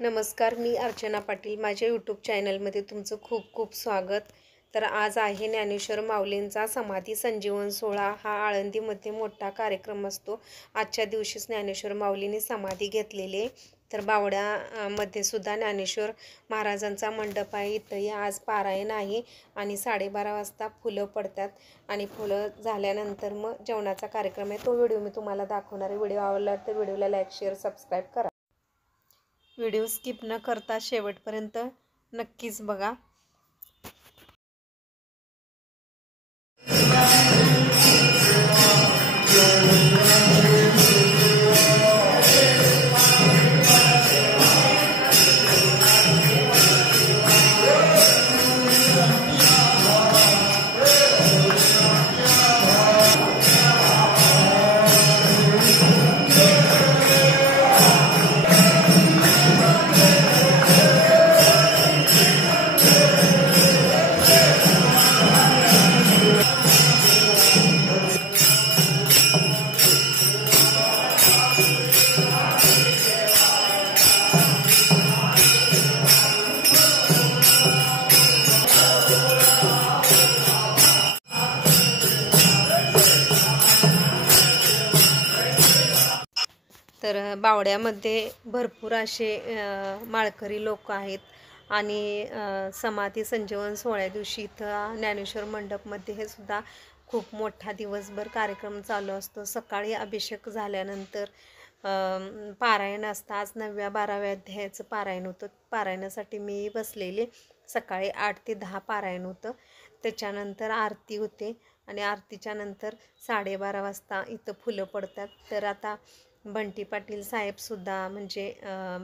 नमस्कार, मी अर्चना पाटील. माझ्या यूट्यूब चॅनलमध्ये तुमचं खूप खूप स्वागत. तर आज आहे ज्ञानेश्वर माऊलींचा समाधी संजीवन सोहळा. हा आळंदीमध्ये मोठा कार्यक्रम असतो. आजच्या दिवशीच ज्ञानेश्वर माऊलींनी समाधी घेतलेली आहे. तर बावड्यामध्ये सुद्धा ज्ञानेश्वर महाराजांचा मंडप आहे. इथंही आज पारायण आहे आणि 12:30 वाजता फुलं पडतात आणि फुलं झाल्यानंतर मग जेवणाचा कार्यक्रम आहे. तो व्हिडिओ मी तुम्हाला दाखवणार आहे. व्हिडिओ आवडला तर व्हिडिओला लाईक, शेअर, सबस्क्राईब करा. व्हिडिओ स्किप न करता शेवटपर्यंत नक्कीच बघा. तर बावड्यामध्ये भरपूर असे माळकरी लोक आहेत आणि समाधी संजीवन सोहळ्या दिवशी इथं ज्ञानेश्वर मंडपमध्ये हे सुद्धा खूप मोठा दिवसभर कार्यक्रम चालू असतो. सकाळी अभिषेक झाल्यानंतर पारायण असतं. आज 9व्या 12व्या अध्यायाचं पारायण होतं. पारायणासाठी मी बसलेले. सकाळी 8 ते 10 पारायण होतं. त्याच्यानंतर आरती होते आणि आरतीच्या नंतर 12:30 वाजता इथं फुलं पडतात. तर आता बंटी पाटील साहेबसुद्धा म्हणजे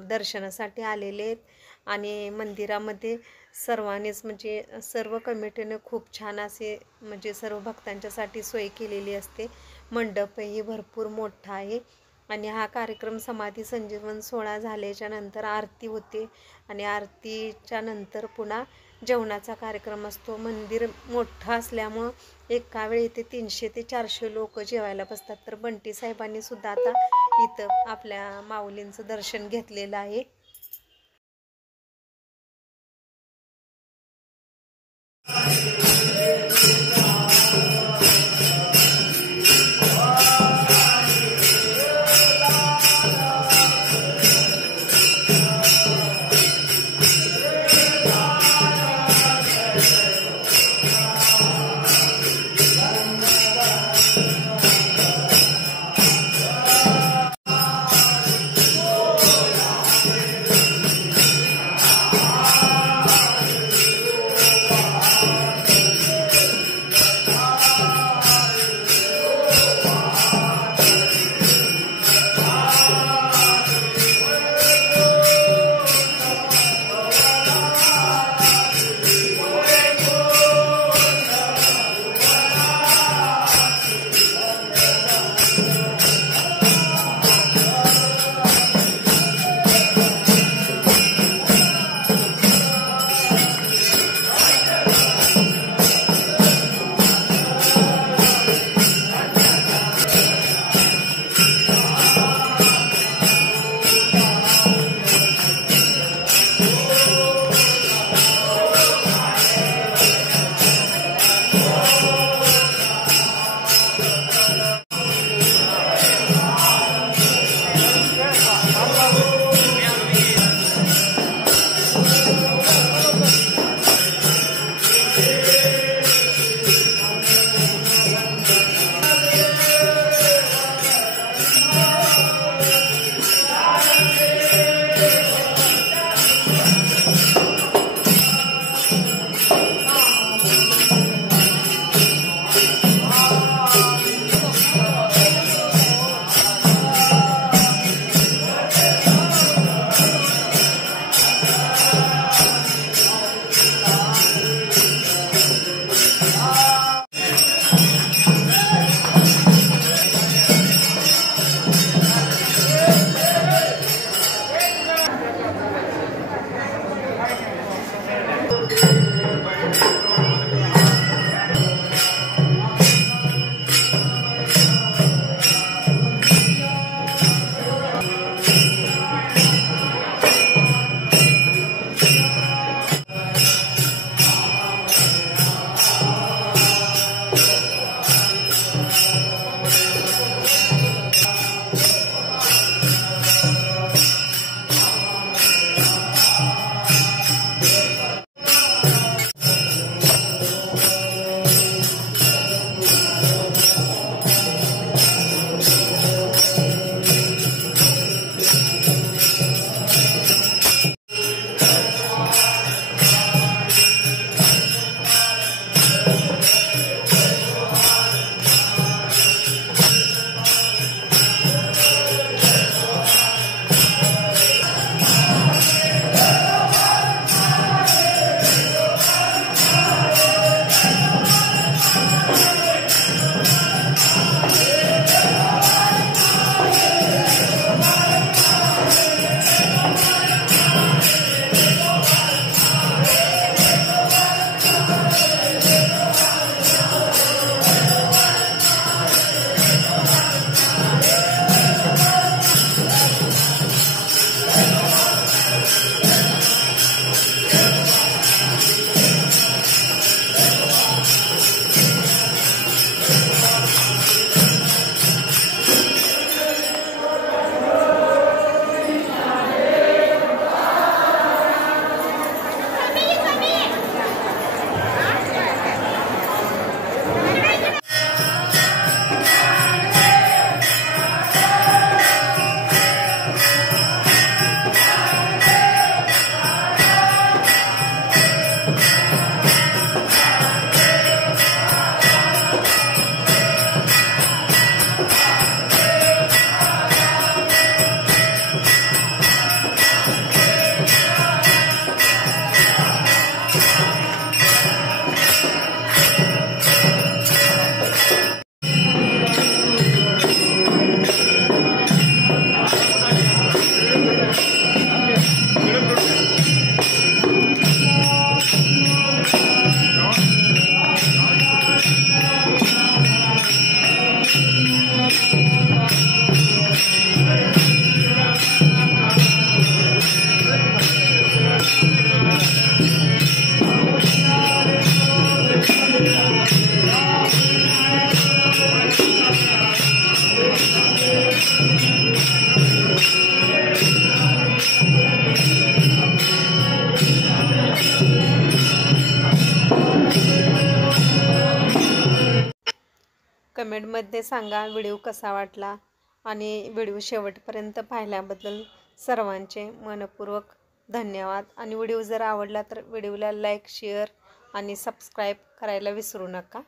दर्शनासाठी आलेले आहेत आणि मंदिरामध्ये सर्वांनीच म्हणजे सर्व कमिटीने खूप छान असे म्हणजे सर्व भक्तांच्यासाठी सोय केलेली असते. मंडपही भरपूर मोठा आहे आणि हा कार्यक्रम समाधी संजीवन सोहळा झाल्याच्या नंतर आरती होते आणि आरतीच्या नंतर पुन्हा जेवणाचा कार्यक्रम असतो. मंदिर मोठं असल्यामुळं एका वेळी इथे 300 ते 400 लोक जेवायला बसतात. तर बंटी साहेबांनी सुद्धा आता इथं आपल्या माऊलींचं दर्शन घेतलेलं आहे. कमेंटमध्ये सांगा व्हिडिओ कसा वाटला आणि व्हिडिओ शेवटपर्यंत पाहिल्याबद्दल सर्वांचे मनपूर्वक धन्यवाद. आणि व्हिडिओ जर आवडला तर व्हिडिओला लाईक शेअर आणि सबस्क्राईब करायला विसरू नका.